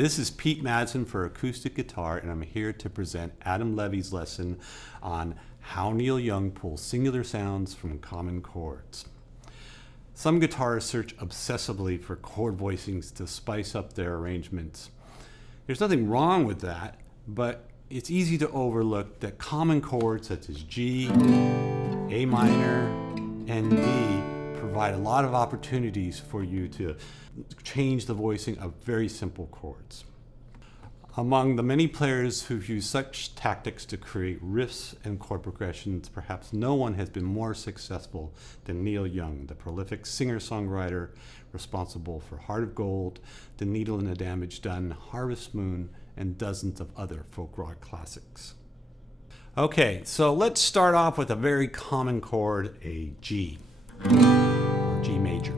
this is Pete Madsen for acoustic guitar, and I'm here to present Adam Levy's lesson on how Neil Young pulls singular sounds from common chords. Some guitarists search obsessively for chord voicings to spice up their arrangements. There's nothing wrong with that, but it's easy to overlook that common chords such as G, A minor, and D provide a lot of opportunities for you to change the voicing of very simple chords. Among the many players who've used such tactics to create riffs and chord progressions, perhaps no one has been more successful than Neil Young, the prolific singer-songwriter responsible for Heart of Gold, The Needle and the Damage Done, Harvest Moon, and dozens of other folk rock classics. Okay, so let's start off with a very common chord, a G, or G major.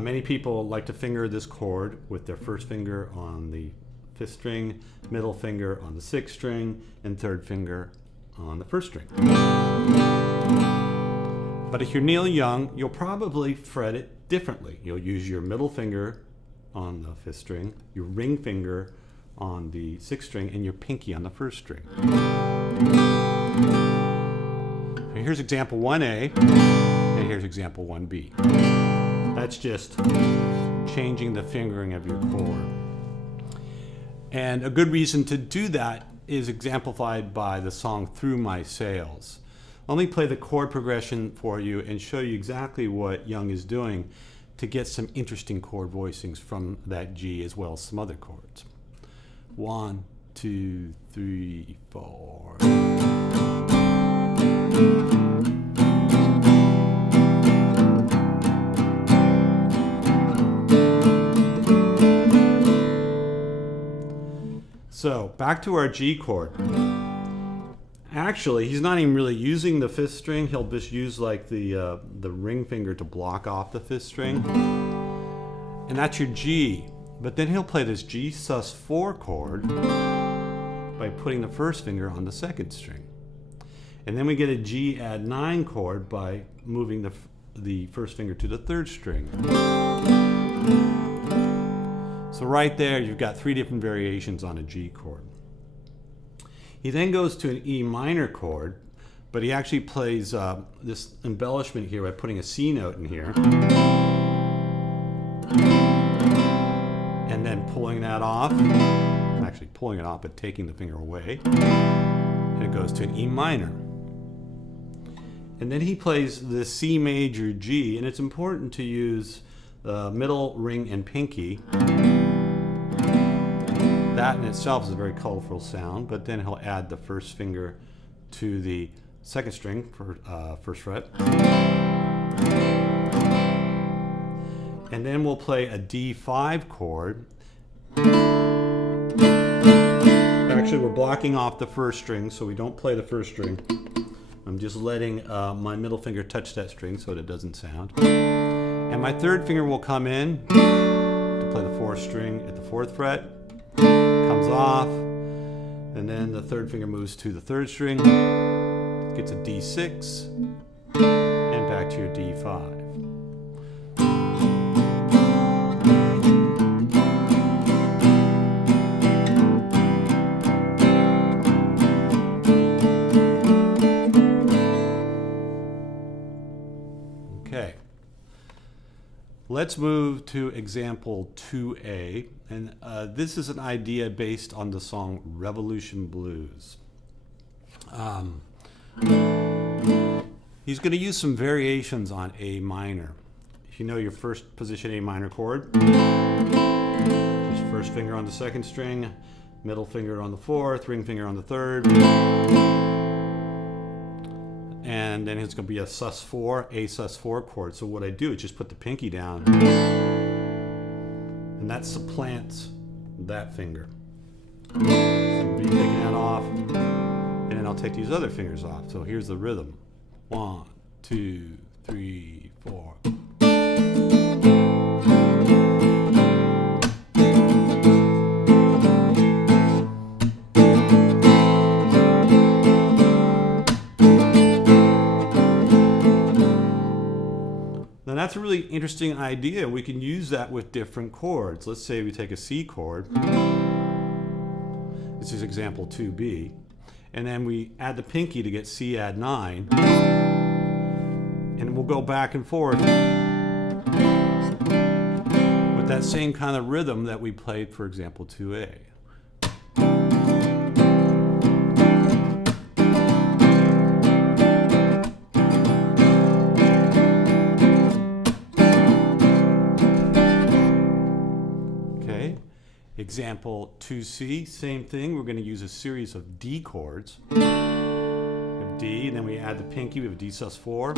Many people like to finger this chord with their first finger on the 5th string, middle finger on the 6th string, and third finger on the 1st string. But if you're Neil Young, you'll probably fret it differently. You'll use your middle finger on the 5th string, your ring finger on the 6th string, and your pinky on the 1st string. So here's example 1A, and here's example 1B. That's just changing the fingering of your chord. And a good reason to do that is exemplified by the song Through My Sails. Let me play the chord progression for you and show you exactly what Young is doing to get some interesting chord voicings from that G as well as some other chords. 1, 2, 3, 4. So back to our G chord. Actually, he's not even really using the 5th string. He'll just use like the ring finger to block off the 5th string. And that's your G. But then he'll play this G sus4 chord by putting the 1st finger on the 2nd string. And then we get a G add 9 chord by moving the 1st finger to the 3rd string. So right there, you've got 3 different variations on a G chord. He then goes to an E minor chord, but he actually plays this embellishment here by putting a C note in here. And then pulling that off, actually pulling it off, but taking the finger away. And it goes to an E minor. And then he plays the C major G, and it's important to use the middle ring and pinky. That in itself is a very colorful sound, but then he'll add the 1st finger to the 2nd string for 1st fret. And then we'll play a D5 chord. Actually, we're blocking off the 1st string, so we don't play the 1st string. I'm just letting my middle finger touch that string so that it doesn't sound. And my 3rd finger will come in to play the 4th string at the 4th fret. Comes off, and then the 3rd finger moves to the 3rd string, gets a D6, and back to your D5. Okay. Let's move to example 2A, and this is an idea based on the song Revolution Blues. He's going to use some variations on A minor. If you know your 1st position A minor chord, just 1st finger on the 2nd string, middle finger on the 4th, ring finger on the 3rd. And then it's going to be a sus4, A sus4 chord. So what I do is just put the pinky down, and that supplants that finger. So I'll be taking that off, and then I'll take these other fingers off. So here's the rhythm. 1, 2, 3, 4. Now that's a really interesting idea. We can use that with different chords. Let's say we take a C chord. This is example 2B. And then we add the pinky to get C add 9. And we'll go back and forth with that same kind of rhythm that we played for example 2A. Example 2C, same thing. We're going to use a series of D chords. We have D, and then we add the pinky. We have a D sus4.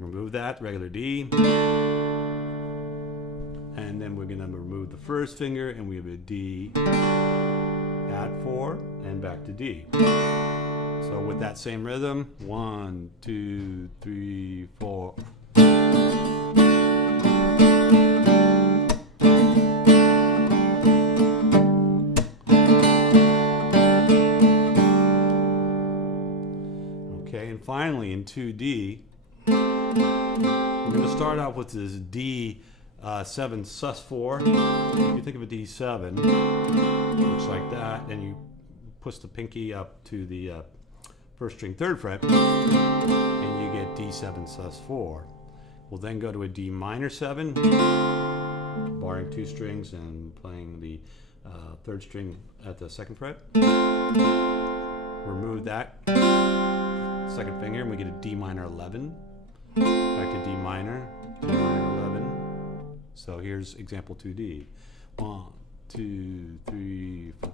Remove that, regular D. And then we're going to remove the first finger, and we have a D, add 4, and back to D. So with that same rhythm, 1, 2, 3, 4. Finally, in 2D, we're going to start off with this D7 sus4. If you think of a D7, looks like that, and you push the pinky up to the first string 3rd fret, and you get D7 sus4. We'll then go to a D minor 7, barring 2 strings and playing the 3rd string at the 2nd fret. Remove that 2nd finger, and we get a D minor 11, back to D minor 11. So here's example 2D. 1, 2, 3, 4.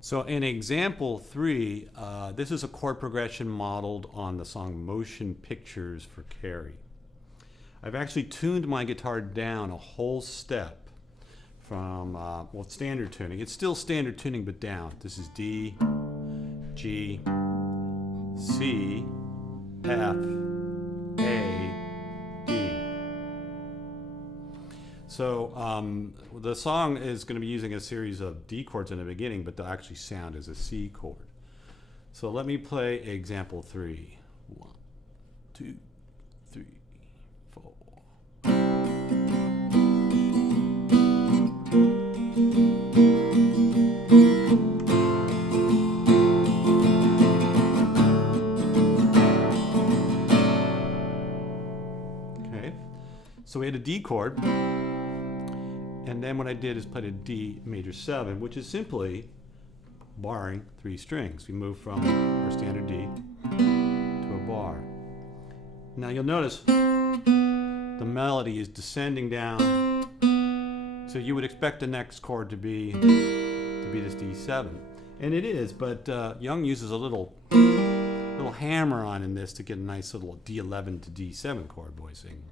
So in example 3, this is a chord progression modeled on the song Motion Pictures for Carrie. I've actually tuned my guitar down a whole step from, well, standard tuning. It's still standard tuning, but down. This is D, G, C, F, A, D. So the song is going to be using a series of D chords in the beginning, but they'll actually sound as a C chord. So let me play example 3. 1, 2, 3. So we had a D chord, and then what I did is played a D major 7, which is simply barring 3 strings. We move from our standard D to a bar. Now you'll notice the melody is descending down, so you would expect the next chord to be this D7, and it is. But Young uses a little hammer on in this to get a nice little D11 to D7 chord voicing.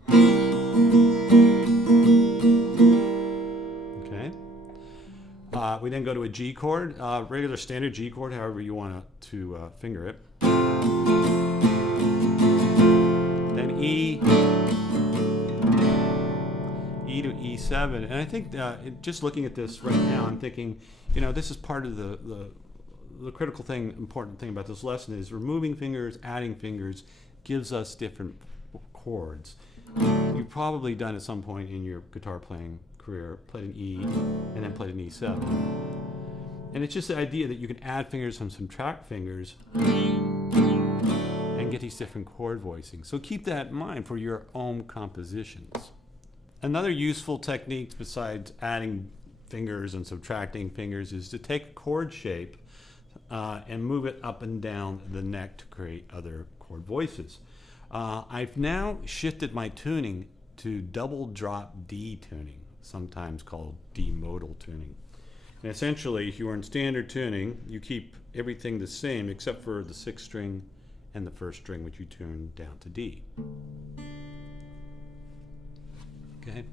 Okay. We then go to a G chord, regular standard G chord, however you want to finger it. Then E to E7, and I think just looking at this right now, I'm thinking, you know, this is part of the critical thing, important thing about this lesson is removing fingers, adding fingers gives us different chords. You've probably done at some point in your guitar playing career, played an E and then played an E7. And it's just the idea that you can add fingers and subtract fingers and get these different chord voicings. So keep that in mind for your own compositions. Another useful technique besides adding fingers and subtracting fingers is to take a chord shape and move it up and down the neck to create other chord voices. I've now shifted my tuning to double drop D tuning, sometimes called D modal tuning. And essentially, if you are in standard tuning, you keep everything the same except for the 6th string and the 1st string, which you tune down to D. Okay.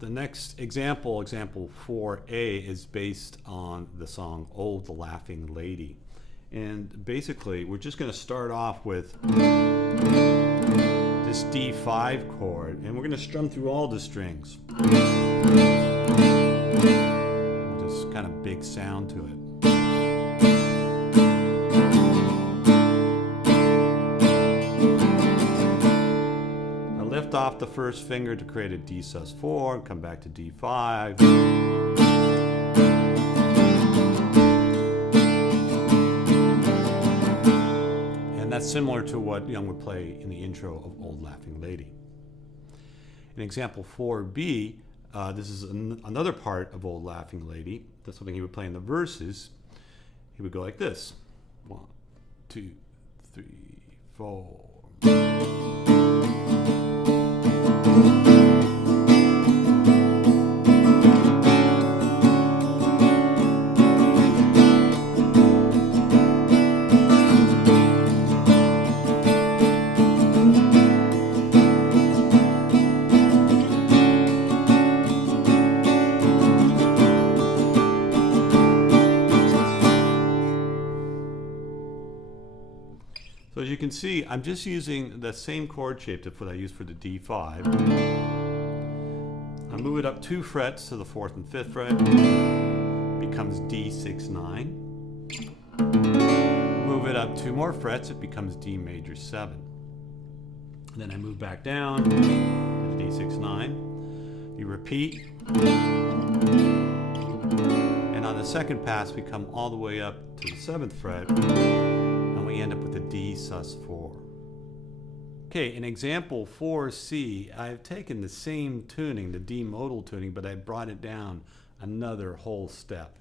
The next example, example 4A, is based on the song "Oh, the Laughing Lady." And basically, we're just going to start off with this D5 chord, and we're going to strum through all the strings. the first finger to create a D sus4 and come back to D5. And that's similar to what Young would play in the intro of Old Laughing Lady. In example 4B, this is another part of Old Laughing Lady. That's something he would play in the verses. He would go like this. 1, 2, 3, 4. So as you can see, I'm just using the same chord shape that I used for the D5. I move it up 2 frets to the 4th and 5th fret, becomes D6-9. Move it up 2 more frets, it becomes D major 7. And then I move back down to D6-9. You repeat. And on the second pass, we come all the way up to the 7th fret. We end up with a D sus4. Okay, in example 4C, I've taken the same tuning, the D modal tuning, but I brought it down another whole step.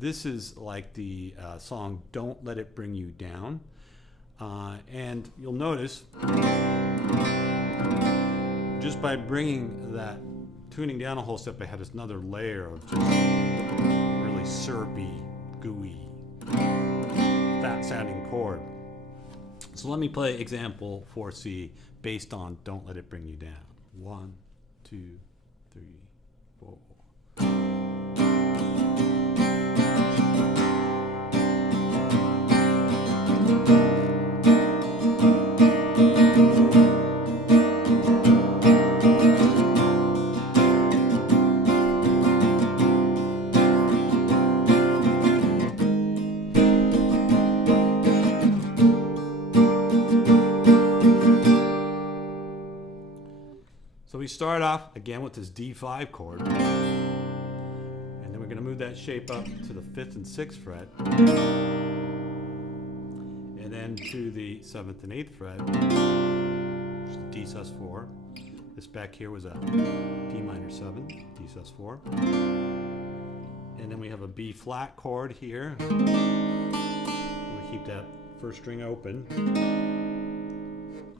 This is like the song Don't Let It Bring You Down. And you'll notice, just by bringing that tuning down a whole step, I had another layer of just really syrupy, gooey, fat-sounding chord. So let me play example 4C based on Don't Let It Bring You Down. 1, 2, 3, 4. So we start off again with this D5 chord, and then we're going to move that shape up to the 5th and 6th fret, and then to the 7th and 8th fret, which is D sus4. This back here was a D minor 7, D sus4. And then we have a B flat chord here. We keep that first string open,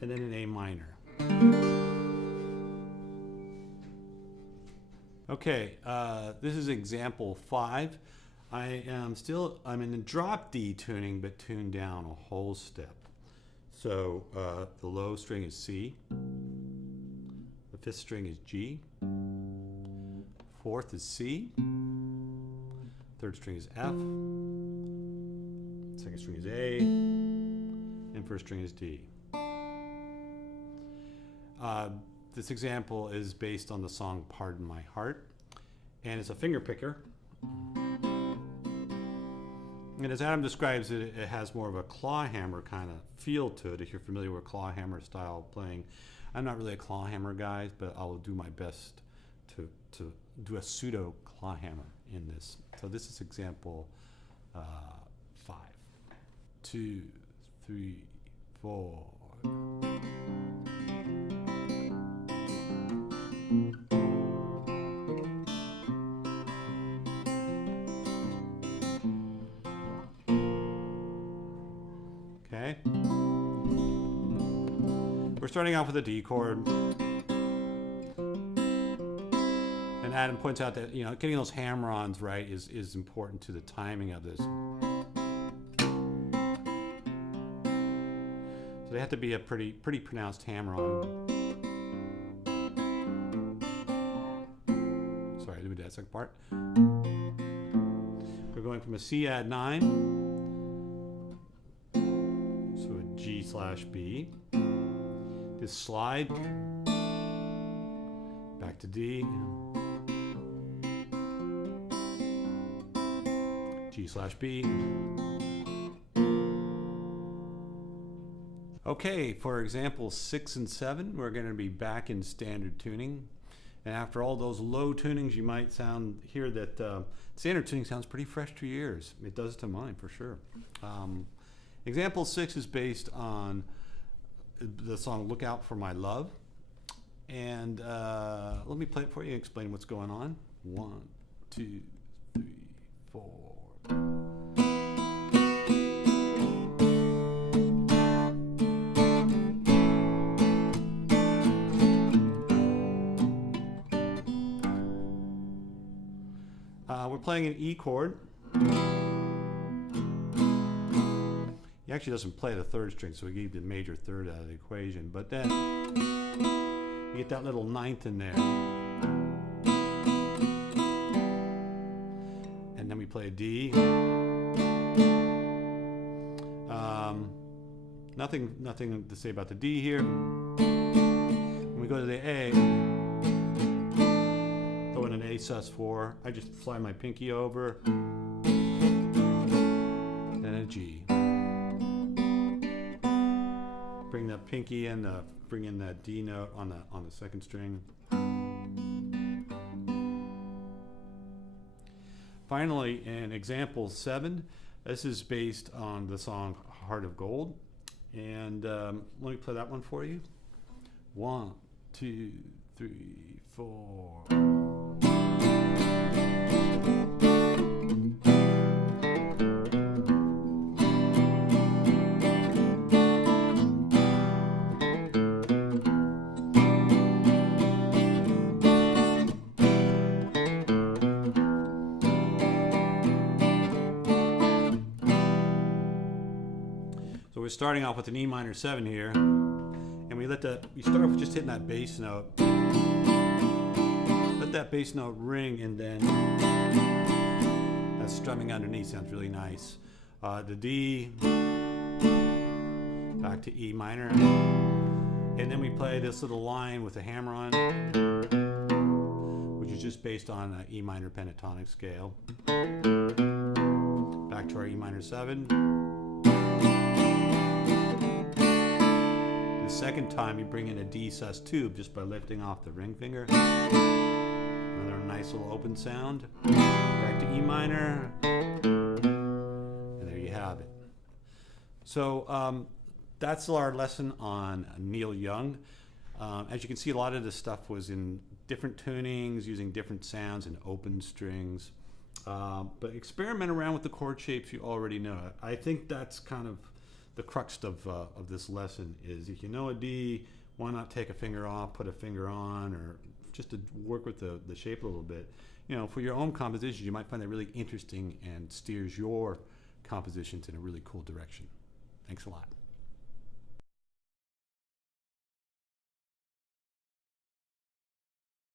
and then an A minor. Okay, this is example 5. I'm in a drop D tuning, but tuned down a whole step. So the low string is C, the 5th string is G, 4th is C, 3rd string is F, 2nd string is A, and 1st string is D. This example is based on the song Pardon My Heart, and it's a finger picker. And as Adam describes it, it has more of a claw hammer kind of feel to it, if you're familiar with claw hammer style playing. I'm not really a claw hammer guy, but I'll do my best to do a pseudo claw hammer in this. So this is example 5. 2, 3, 4. Okay. We're starting off with a D chord. And Adam points out that, getting those hammer-ons right is important to the timing of this. So they have to be a pretty pronounced hammer-on. Sorry, let me do that second part. We're going from a C add 9, so a G/B. This slide back to D, G/B. Okay, for example 6 and 7, we're going to be back in standard tuning. And after all those low tunings, you might hear that standard tuning sounds pretty fresh to your ears. It does to mine, for sure. Example 6 is based on the song Look Out for My Love. And let me play it for you and explain what's going on. 1, 2, 3, 4. We're playing an E chord. He actually doesn't play the third string, so we gave the major third out of the equation. But then you get that little ninth in there. And then we play a D. Nothing to say about the D here. When we go to the A, throw in an A sus4. I just slide my pinky over. And a G. Bring the pinky in, bring in that D note on the second string. Finally, in example 7, this is based on the song Heart of Gold. And let me play that one for you. 1, 2, 3, 4. So we're starting off with an E minor 7 here, and we start off with just hitting that bass note. Let that bass note ring, and then that strumming underneath sounds really nice. The D, back to E minor, and then we play this little line with a hammer on, which is just based on an E minor pentatonic scale. Back to our E minor 7. The second time you bring in a D sus2 just by lifting off the ring finger. Another nice little open sound. Back to E minor. And there you have it. So that's our lesson on Neil Young. As you can see, a lot of this stuff was in different tunings, using different sounds and open strings. But experiment around with the chord shapes you already know. I think that's kind of the crux of this lesson is if you know a D, why not take a finger off, put a finger on, or just to work with the shape a little bit. You know, for your own compositions, you might find that really interesting and steers your compositions in a really cool direction. Thanks a lot.